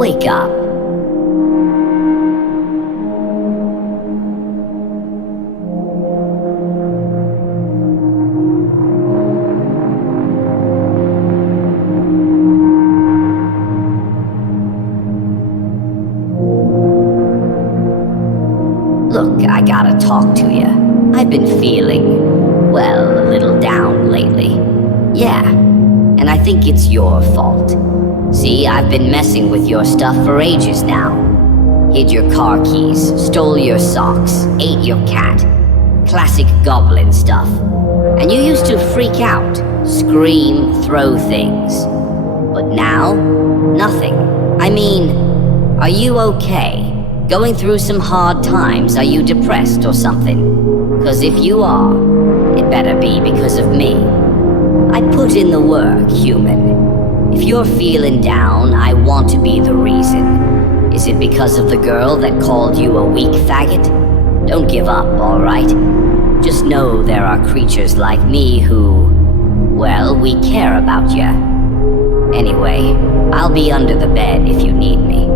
Wake up. Look, I gotta talk to you. I've been feeling, well, a little down lately. Yeah, and I think it's your fault. See, I've been messing with your stuff for ages now. Hid your car keys, stole your socks, ate your cat. Classic Goblin stuff. And you used to freak out, scream, throw things. But now, nothing. I mean, are you okay? Going through some hard times? Are you depressed or something? 'Cause if you are, it better be because of me. I put in the work, human. If you're feeling down, I want to be the reason. Is it because of the girl that called you a weak faggot? Don't give up, alright? Just know there are creatures like me who, well, we care about you. Anyway, I'll be under the bed if you need me.